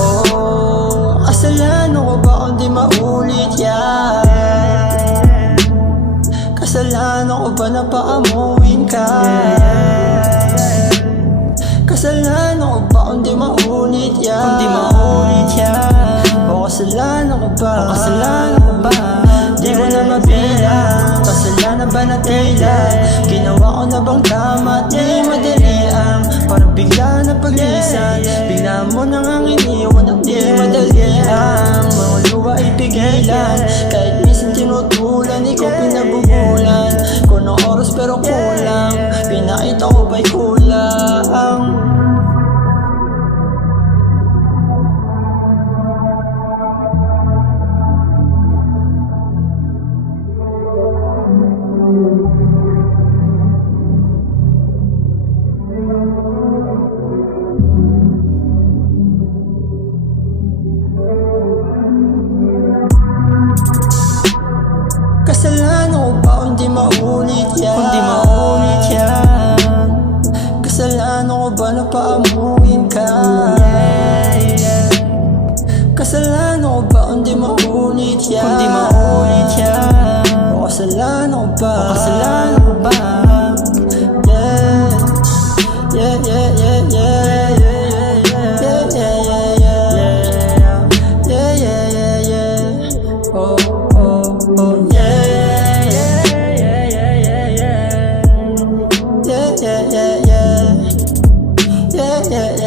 Oh, kasalanan ko ba kung di maulit yan? Kasalanan ko ba na paamuin ka? Kasalanan ko ba kung di maulit yan? O kasalanan ko ba? Di ko na mabilang. Kasalanan ba na tila? Ginawa ko na bang tama at di madali ang parang bigla na paglisan. Bigla mo nang ang iniwan at di madali ang mga luha ay pigilan. Kahit minsan tinutulan, ikaw pinabubulan ko ng oras pero kulang. Pinakita ko ba'y kulang? Kasalanan ko ba kung di maulit yan? Kasalanan ko ba na paamuin ka? Kasalanan ko ba kung di maulit yan? O kasalanan ko ba? Yeah.